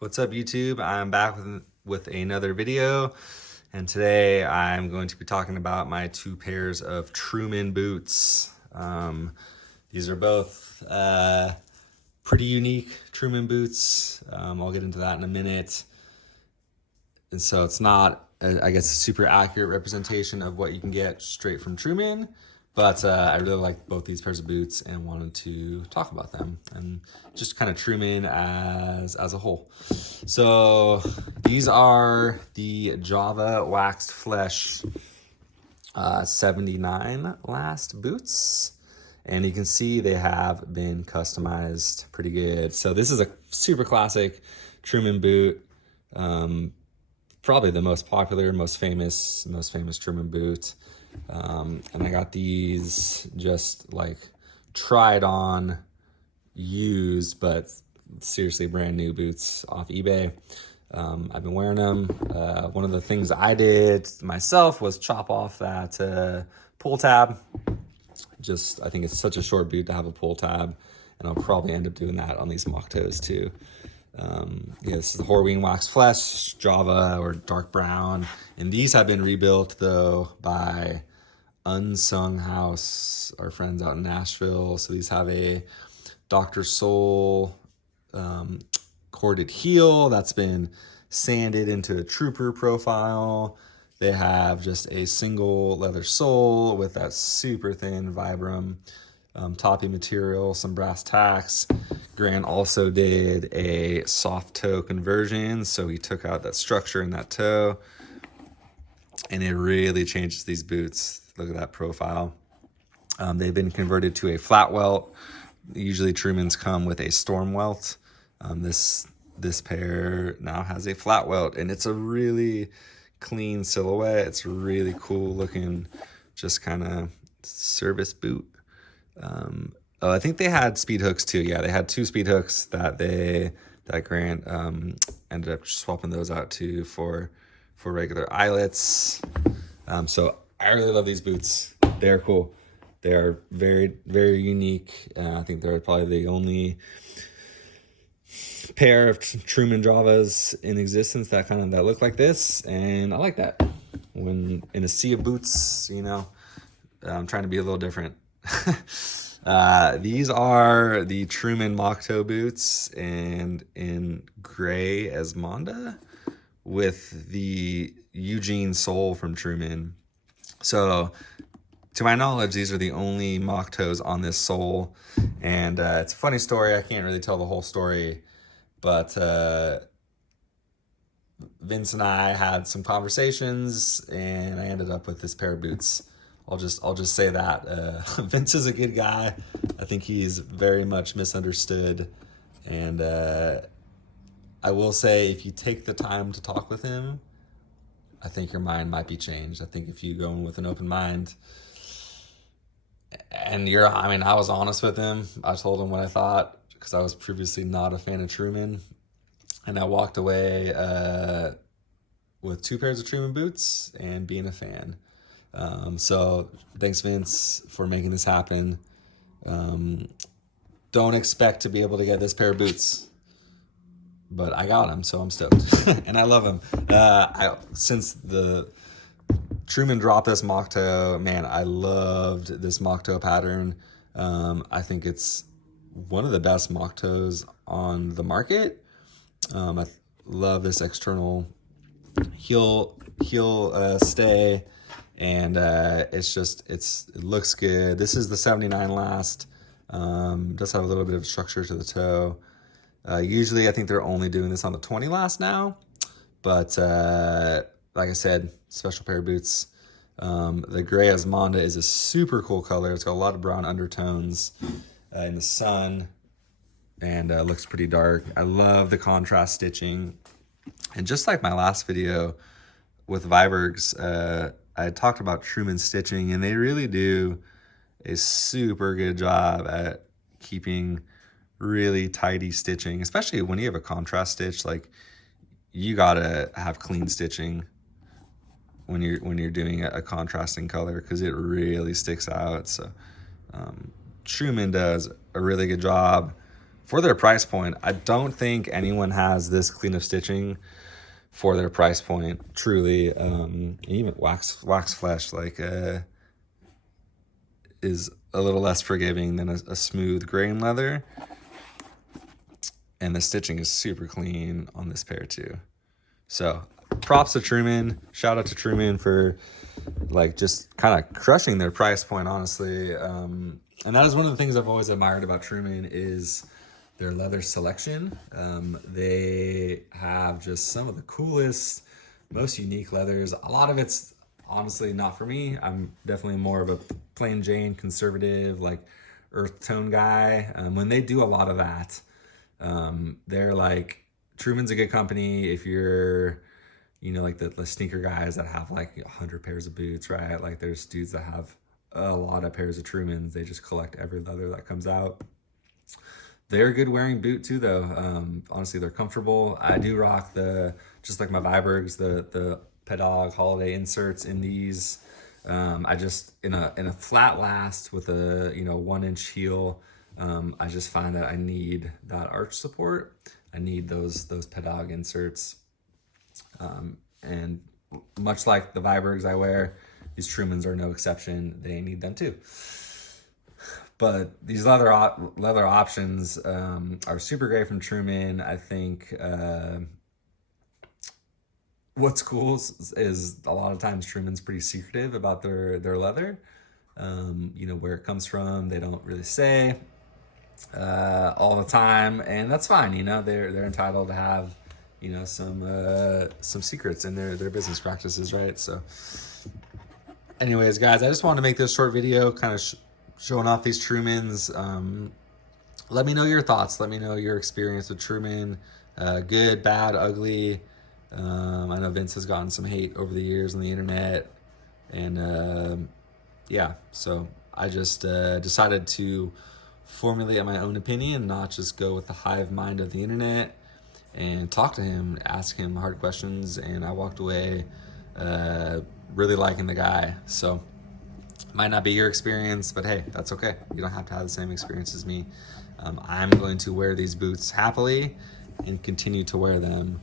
What's up, YouTube? I'm back with another video, and today I'm going to be talking about my two pairs of Truman boots. These are both pretty unique Truman boots. I'll get into that in a minute. And so it's not, I guess, a super accurate representation of what you can get straight from Truman, but I really like both these pairs of boots and wanted to talk about them and just kind of Truman as a whole. So these are the Java Waxed Flesh 79 last boots. And you can see they have been customized pretty good. So this is a super classic Truman boot. Probably the most popular, most famous Truman boot. And I got these just like tried on, used, but seriously brand new boots off eBay. I've been wearing them. One of the things I did myself was chop off that pull tab. I think it's such a short boot to have a pull tab, and I'll probably end up doing that on these mock toes too. This is the Horween Wax Flesh, Java or dark brown. And these have been rebuilt though by Unsung House, our friends out in Nashville. So these have a Dr. Soul corded heel that's been sanded into a trooper profile. They have just a single leather sole with that super thin Vibram toppy material, some brass tacks. Grant also did a soft toe conversion, so he took out that structure in that toe, and it really changes these boots. Look at that profile. They've been converted to a flat welt. Usually Trumans come with a storm welt. This pair now has a flat welt, and it's a really clean silhouette. It's really cool looking, just kind of service boot. I think they had speed hooks too. Yeah, they had two speed hooks that Grant ended up swapping those out too for regular eyelets. So I really love these boots. They're cool. They are very, very unique. I think they're probably the only pair of Truman Javas in existence that look like this, and I like that. When in a sea of boots, I'm trying to be a little different. These are the Truman mock toe boots, and in gray Esmonda with the Eugene sole from Truman. So to my knowledge, these are the only mock toes on this sole. And it's a funny story. I can't really tell the whole story, but Vince and I had some conversations, and I ended up with this pair of boots. I'll just say that Vince is a good guy. I think he's very much misunderstood, and I will say, if you take the time to talk with him, I think your mind might be changed. I think if you go in with an open mind, and I was honest with him. I told him what I thought, because I was previously not a fan of Truman, and I walked away with two pairs of Truman boots and being a fan. So thanks, Vince, for making this happen. Don't expect to be able to get this pair of boots, but I got them, so I'm stoked. And I love them. Since the Truman dropped this mock toe, man, I loved this mock toe pattern. I think it's one of the best mock toes on the market. I love this external heel stay. And it looks good. This is the 79 last. Does have a little bit of structure to the toe. Usually I think they're only doing this on the 20 last now. But like I said, special pair of boots. The gray Esmonda is a super cool color. It's got a lot of brown undertones in the sun, and looks pretty dark. I love the contrast stitching. And just like my last video with Vibergs, I talked about Truman stitching, and they really do a super good job at keeping really tidy stitching, especially when you have a contrast stitch. Like, you gotta have clean stitching when you're doing a contrasting color, because it really sticks out. So Truman does a really good job for their price point, I don't think anyone has this clean of stitching for their price point, truly. Even wax flesh is a little less forgiving than a smooth grain leather, and the stitching is super clean on this pair too. So props to Truman. Shout out to Truman for like just kind of crushing their price point, honestly. And that is one of the things I've always admired about Truman is their leather selection. They have just some of the coolest, most unique leathers. A lot of it's honestly not for me. I'm definitely more of a plain Jane conservative, like earth tone guy. When they do a lot of that, they're like, Truman's a good company if you're, you know, like the sneaker guys that have like 100 pairs of boots, right? Like there's dudes that have a lot of pairs of Trumans. They just collect every leather that comes out. They're a good wearing boot too, though. Honestly, they're comfortable. I do rock just like my Vibergs, the Pedog holiday inserts in these. I just, in a flat last with a, 1-inch heel, I just find that I need that arch support. I need those Pedog inserts. And much like the Vibergs I wear, these Trumans are no exception. They need them too. But these leather options are super great from Truman. I think what's cool is a lot of times Truman's pretty secretive about their leather. Where it comes from, they don't really say all the time, and that's fine. They're entitled to have some secrets in their business practices, right? So anyways, guys, I just wanted to make this short video kind of showing off these Trumans. Let me know your thoughts. Let me know your experience with Truman. Good, bad, ugly. I know Vince has gotten some hate over the years on the internet. And yeah, so I just decided to formulate my own opinion, not just go with the hive mind of the internet, and talk to him, ask him hard questions. And I walked away really liking the guy. So might not be your experience, but hey, that's okay. You don't have to have the same experience as me. I'm going to wear these boots happily and continue to wear them.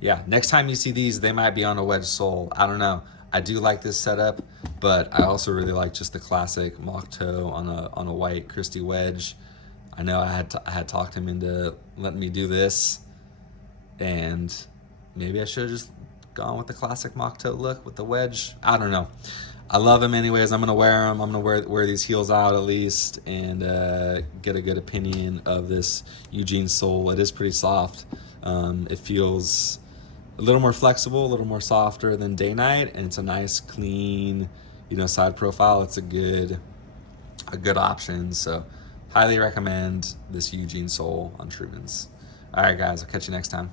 Yeah, next time you see these, they might be on a wedge sole. I don't know. I do like this setup, but I also really like just the classic mock toe on a white Christie wedge. I know I had talked him into letting me do this, and maybe I should have just gone with the classic mock toe look with the wedge. I don't know. I love them anyways. I'm going to wear them. I'm going to wear these heels out at least and get a good opinion of this Eugene sole. It is pretty soft. It feels a little more flexible, a little more softer than Day Night, and it's a nice, clean, side profile. It's a good option. So highly recommend this Eugene sole on Truman's. All right, guys, I'll catch you next time.